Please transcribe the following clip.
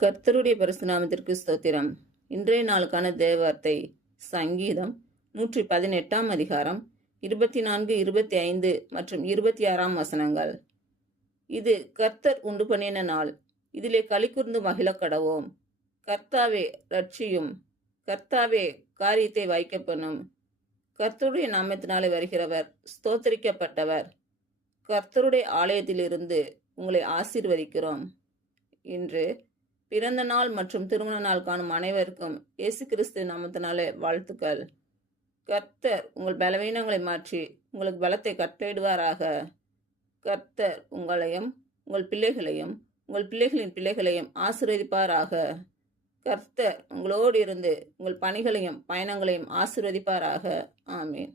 கர்த்தருடைய பரிசு நாமத்திற்கு ஸ்தோத்திரம். இன்றைய நாளுக்கான தேவவார்த்தை சங்கீதம் 118 அதிகாரம் 24, 25 மற்றும் 26 வசனங்கள். இது கர்த்தர் உண்டு பண்ணின நாள், இதிலே களிகூர்ந்து மகிழக் கடவோம். கர்த்தாவே ரட்சியும், கர்த்தாவே காரியத்தை வாய்க்கப்பண்ணும். கர்த்தருடைய நாமத்தினாலே வருகிறவர் ஸ்தோத்தரிக்கப்பட்டவர். கர்த்தருடைய ஆலயத்திலிருந்து உங்களை ஆசீர்வதிக்கிறோம். இன்று பிறந்த நாள் மற்றும் திருமண நாள் காணும் அனைவருக்கும் இயேசு கிறிஸ்து நாமத்தினாலே வாழ்த்துக்கள். கர்த்தர் உங்கள் பலவீனங்களை மாற்றி உங்களுக்கு பலத்தை கட்டளையிடுவாராக. கர்த்தர் உங்களையும் உங்கள் பிள்ளைகளையும் உங்கள் பிள்ளைகளின் பிள்ளைகளையும் ஆசீர்வதிப்பாராக. கர்த்தர் உங்களோடு இருந்து உங்கள் பணிகளையும் பயணங்களையும் ஆசீர்வதிப்பாராக. ஆமீன்.